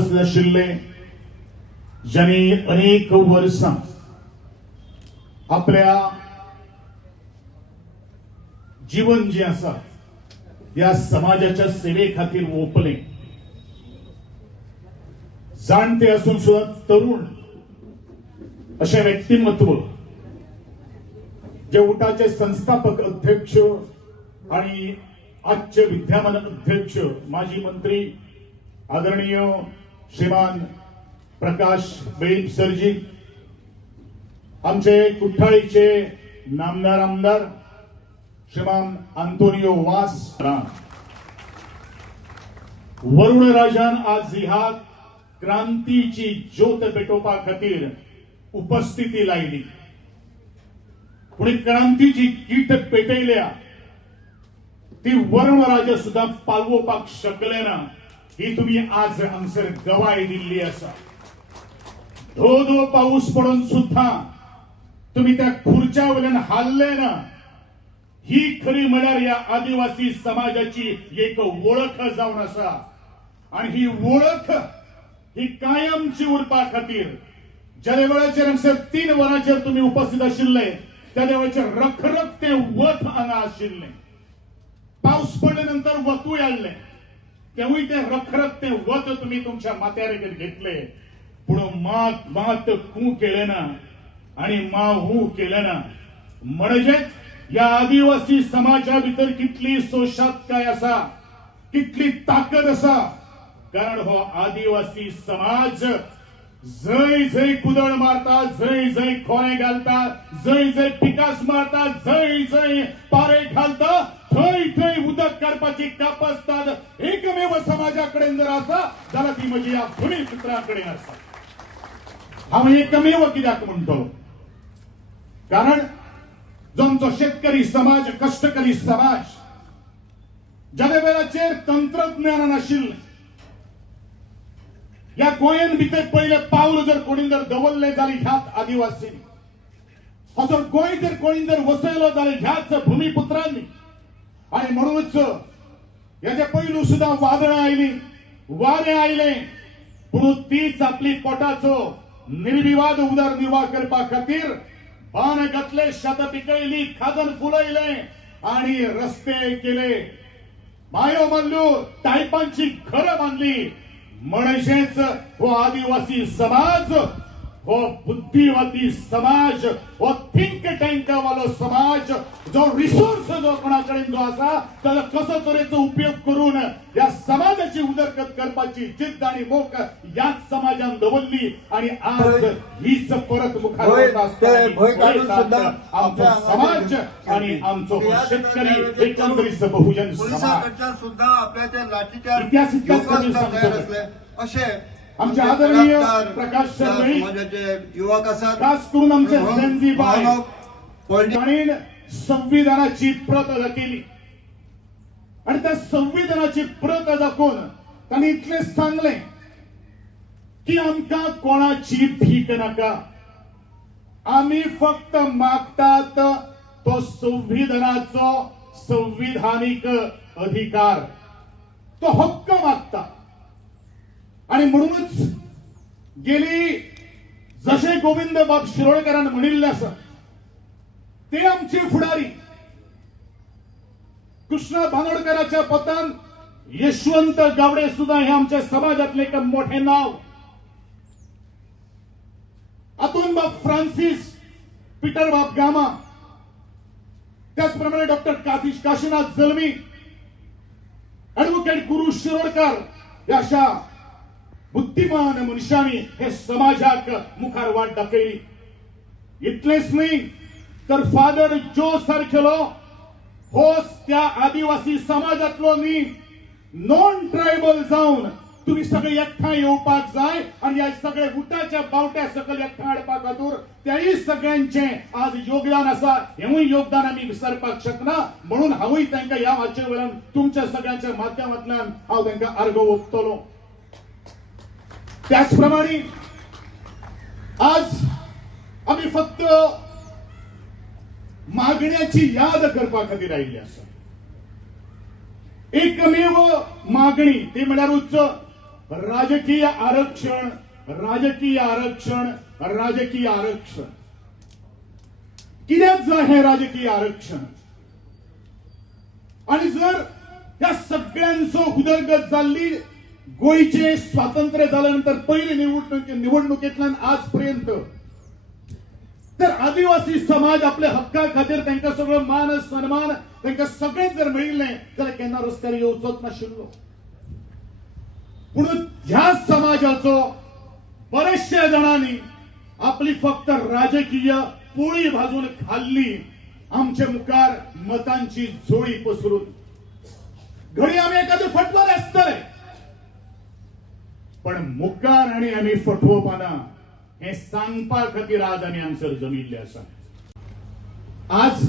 उपस्थित आशिल्ले ज्यांनी अनेक वर्सां आपल्या जीवन जे आसा या समाजाच्या सेवे खातीर ओपले, जाणते असून सुद्धा तरुण असे व्यक्तिमत्व जे उटाचे संस्थापक अध्यक्ष आणि आजचे विद्यमान अध्यक्ष माजी मंत्री आदरणीय श्रीमान प्रकाश बेळीप सरजी, आमचे कुठ्ठाळीचे नामदार आमदार श्रीमान आंतोनियो वास, वरुणराजान आज ह्या क्रांतीची ज्योत पेटोवपा खातीर उपस्थिती लायली, पुणे क्रांतीची कीट पेटयल्या ती वरुणराजा सुद्धा पालवोवपाक शकले ना, ही तुम्ही आज हांगसर गवाय दिल्ली आसा। धो धो पाऊस पडून सुद्धा तुम्ही त्या खुर्च्या वयल्यान हाल्ले ना, ही खरी म्हळ्यार या आदिवासी समाजाची एक वळख जावन आसा। आणि ही वळख ही कायमची उरपा खातीर ज्या वेळाचेर हांगसर 3 वरांचेर तुम्ही उपस्थित आशिल्ले त्या वेळाचेर रखरखते वत हांगा आशिल्ले, पावस पडले नंतर वतूय हाडले, तेवूय ते रखरखते वत तुम्ही तुमच्या माथ्यार घेतले, पूण मात कू केले ना आणि हू केले ना। म्हणजेच या आदिवासी समाजा भितर कितली सोशातकाय आसा, कितली ताकद आसा, कारण हो आदिवासी समाज जय जय कुदळ मारता, जय जय खोरे घालता, जय जय पिकास मारता, जय जय पारे घालता, थंय थंय उदक काडपाची कापासतात एकमेव समाजाकडे जर आसा जाल्यार ती म्हजी ह्या भूमिपुत्रांकडे आसा। हांव एकमेव कित्याक म्हणटलो, कारण जो आमचो शेतकरी समाज, कष्टकरी समाज, ज्या वेळाचेर तंत्रज्ञान नाशिल्लें, या गोंयान भितर पहिले पावल जर कोणी जर दवरले जाल्यार ह्याच आदिवासींनी, हो जर गोंय जर कोणी जर वसयलो जाल्यार ह्याच भूमिपुत्रांनी। आणि म्हणूनच याच्या पयलू सुद्धा वादळां आयली, वारे आयले, पूण तीच आपली पोटाचो निर्विवाद उदरनिर्वाह करपा खातीर बाण घातले, शेतां पिकयली, खाजन फुलयले आणि रस्ते केले, मायो मारल्यो, टायपांची घरं बांधली। म्हणजेच हो आदिवासी समाज, हो बुद्धिवादी समाज, हो थिंक टँक वालो समाज, जो रिसोर्स जो कोणाकडे जो आसा त्याला कसो तरेचो उपयोग करून या समाजाची उदरगत करपाची जिद्द आणि मोख याच समाजान दवरली। आणि आज हीच परत मुखार आमचो समाज आणि आमचो शेतकरी एकंदरीत बहुजन समाज सुद्धा आपल्या लाठीचार इतिहास असे आमचे आदरणीय प्रकाश सरजी, माझे युवक असतात, खास करून आमचे रणजीबाई आणि संविधानाची प्रत दाखयली, आणि त्या संविधानाची प्रत दाखोवन तांणी इतले सांगले की आमकां कोणाची भीक नाका, आमी फक्त मागतात तो संविधानाचो संविधानिक अधिकार, तो हक्क मागता। आणि म्हणूनच गेली जसे गोविंद बाब शिरोडकरान म्हणिल्ले आसा ते आमचे फुडारी कृष्णा भानोडकराच्या पतान यशवंत गावडे सुद्धा हे आमच्या समाजातले एक मोठे नाव, हातून बाब फ्रांसिस पीटर बाब गामा, त्याचप्रमाणे डॉक्टर काशीनाथ जलमी, ॲडव्होकेट गुरु शिरोडकर या अशा बुद्धिमान मनशांनी हे समाजाक मुखार वाट दाखयली। इतलेच नाही तर फादर जो सारखेलो होस त्या आदिवासी समाजातलो न्ही, नॉन ट्रायबल जावन तुम्ही सगळे एकठांय येवपाक जाय आणि या सगळे उठाच्या बावट्या सकल एकठांय हाडपा खातीर त्याही सगळ्यांचे आज योगदान आसा, हेवूय योगदान आमी विसरपाक शकना। म्हणून हांवूय तांकां ह्या वाचे वयल्यान तुमच्या सगळ्यांच्या माध्यमांतल्यान हांव तांकां आर्गां ओंपतलो। त्याचप्रमाणे आज आम्ही फक्त मागण्याची याद करपा खातीर आयिल्ले आसा। एकमेव मागणी ती म्हळ्यार राजकीय आरक्षण, राजकीय आरक्षण, राजकीय आरक्षण. कित्याक जाय हे राजकीय आरक्षण? आणि जर या सगळ्यांचो उदरगत जाल्ली गोयचे स्वातंत्र्य झाल्यानंतर पहिली निवडणुकीतल्यान आजपर्यंत तर आदिवासी समाज आपल्या हक्का खातीर तांकां सगळो मान सन्मान तांकां सगळें जर मेळिल्लें जाल्यार केन्ना रस्त्यार येवचोच नाशिल्लो. पूण ह्या समाजाचो बरेचशे जाणांनी आपली फक्त राजकीय पोळी भाजून खाल्ली आमचे मुखार मतांची झोळी पसरून. घडी आम्ही एखादे फटवले आसतले पण मुखार आणि आम्ही फटवपाना हे सांगपा खातीर आज आमी हांगसर जमिल्ले आसा. आज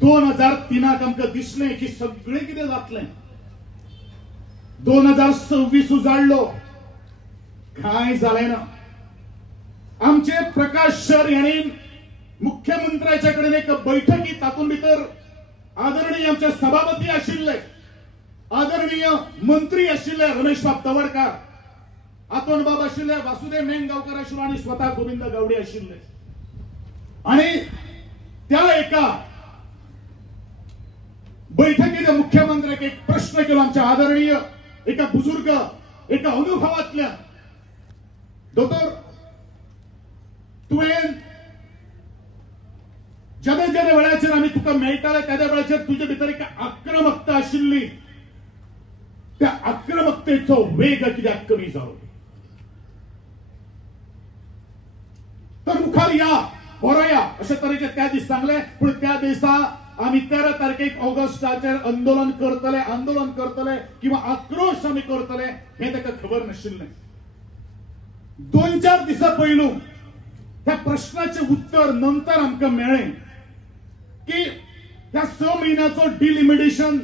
2003 आमकां दिसलें की सगळें कितें जातलें. 2026 उजाडलो, कांय जालें ना. आमचे प्रकाश सर यांनी मुख्यमंत्र्याच्या कडेन एक बैठकी तातूंत भितर आदरणीय आमचे सभापती आशिल्ले, आदरणीय मंत्री आशिल्ले रमेश बाब तवडकार, आतोन बाब आशिल्ले, वासुदेव मेंगावकर आशिल्लो आणि स्वतः गोविंद गावडे आशिल्ले. आणि त्या एका बैठकीत मुख्यमंत्र्याक एक प्रश्न केलो आमच्या आदरणीय एका बुजुर्ग एका अनुभवातल्या, दोतोर तुवें ज्या ज्या वेळाचेर आमी तुका मेळटाले त्या वेळाचेर तुजे भितर एक आक्रमकता आशिल्ली, त्या आक्रमकतेचो वेग कित्याक कमी जालो? तर मुखार या, बरोया अशे तरेचे त्या दीस सांगले. पूण त्या दिसा आमी 13 तारखेक ऑगस्टाचेर आंदोलन करतले किंवा आक्रोश आमी करतले हे ताका खबर नाशिल्लें. 2-4 दिसा पयलू त्या प्रश्नाचे उत्तर नंतर आमकां मेळ्ळें की ह्या 6 म्हयन्याचो डिलिमिटेशन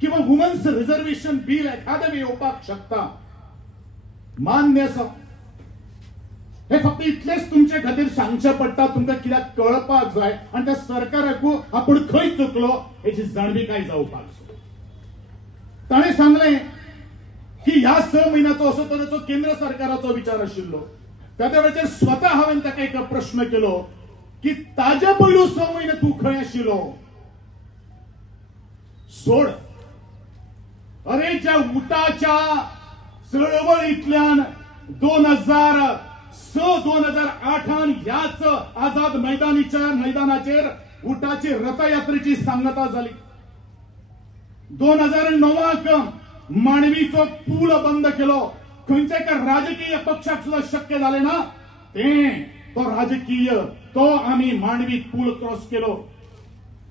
किंवा वुमन्स रिझर्वेशन बिल एखादें येवपाक शकता. मान्य आसा. हे फक्त इतलेच तुमचे खातीर सांगचें पडटा, तुमकां कित्याक कळपाक जाय आनी त्या सरकाराकू आपूण खंय चुकलो हेची जाणविकाय जावपाक जाय. ताणें सांगलें की ह्या 6 म्हयन्याचो असो तरेचो केंद्र सरकाराचो विचार आशिल्लो. त्या वेळाचेर स्वता हांवें ताका एक प्रश्न केलो की ताजे पयलू 6 म्हयने तूं खंय आशिल्लो? सोड, अरे ज्या उटाच्या चळवळींतल्यान 2006-2008 ह्याच आझाद मैदानाचेर उटाची रथयात्रेची सांगता जाली. 2009 मांडवीचो पूल बंद केलो. खंयच्या एका राजकीय पक्षाक सुद्धा शक्य झाले ना तो राजकीय तो आम्ही मांडवी पूल क्रॉस केलो.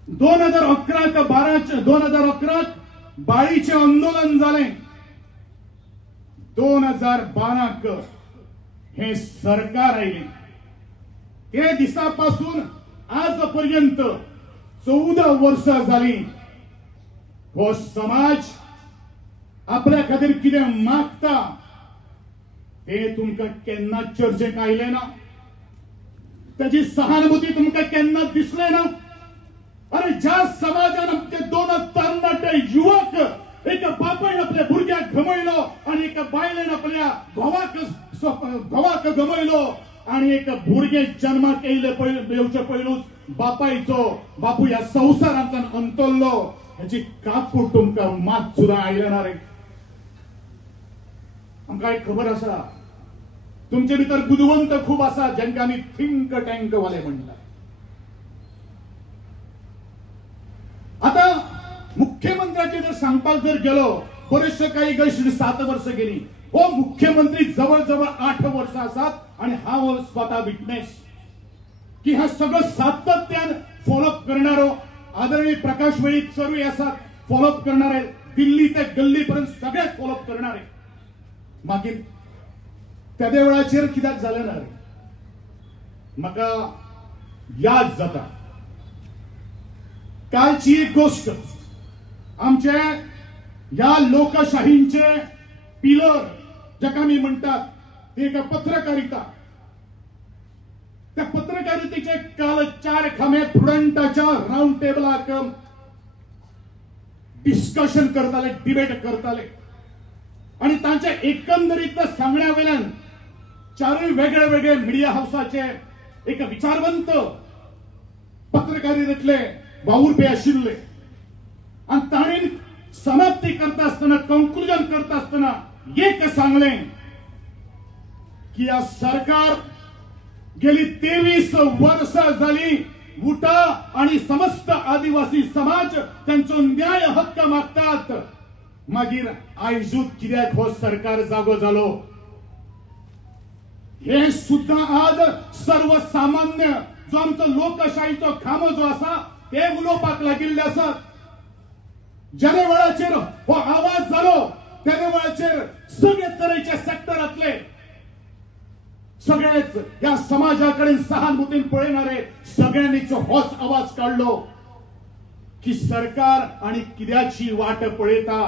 2011 बाळीचे आंदोलन झाले. 2012 हे सरकार आयले. ते दिसापासून आजपर्यंत 14 वर्षां जाली. हो समाज आपल्या खातीर कितें मागता हे तुमकां केन्ना चर्चेक आयले ना. त्याची सहानुभूती तुमकां केन्ना दिसले ना. अरे ज्या समाजान आमचे 2 तरणाटे युवक एक बापायन आपल्या भुरग्याक गमयलो आणि एका बायलेन आपल्या घोवाक गमयलो आणि एक भुरगे जन्माक येवचे पयलूच बापू ह्या संवसारांतल्यान अंतरलो हेची काकूट तुमकां मात सुद्दां आयले ना रे. आमकां एक खबर आसा तुमचे भितर बुदवंत खूप आसा जेंका आमी थिंक टँक वाले म्हणटा. आता मुख्यमंत्र्याचे जर सांगपाक जर गेलो बरेचशे काही 7 वर्ष गेली. हो मुख्यमंत्री जवळ 8 वर्ष आसात आणि हा हो स्वतः विटनेस की हा सगळं सातत्यान फॉलोअप करणारो आदरणीय प्रकाश वेळीप सर्व आसात. फॉलोअप करणारे दिल्ली ते गल्लीपर्यंत सगळे फॉलोअप करणारे. मागीर त्या वेळाचेर कित्याक जालें ना रे? म्हाका याद जाता कालची एक गोष्ट. आमचे ह्या लोकशाहींचे पिलर जाका आमी म्हणटात ती एक पत्रकारिता. त्या पत्रकारितेचे काल 4 खांबे फ्रंटाच्या राउंड टेबलाक डिस्कशन करताले, डिबेट करताले. आणि तांच्या एकंदरीत सांगण्या वेल्यान चारय वेगळे वेगळे मिडिया हाऊसाचे एक विचारवंत पत्रकारितेतले वावुरपे आशिल्ले आणि ताणेन समाप्ती करता आसतना कंक्लुजन करता आसतना एक सांगले की या सरकार गेली 23 वर्सां झाली उठा आणि समस्त आदिवासी समाज त्यांचो न्याय हक्क मागतात मागीर आयजूत कित्याक हो सरकार जागो जालो हे सुद्धा आज सर्वसामान्य जो आमचो लोकशाहीचो खांबो जो आसा ते उलोवपाक लागिल्ले आसात ज्या वेळाचेर हो आवाज जालो त्या वेळाचेर सगळे तरेचे सेक्टरातले सगळेच या समाजाकडे सहानुभूतीन पळयणारे सगळ्यांनीच होच आवाज काढलो की सरकार आणि कित्याची वाट पळयता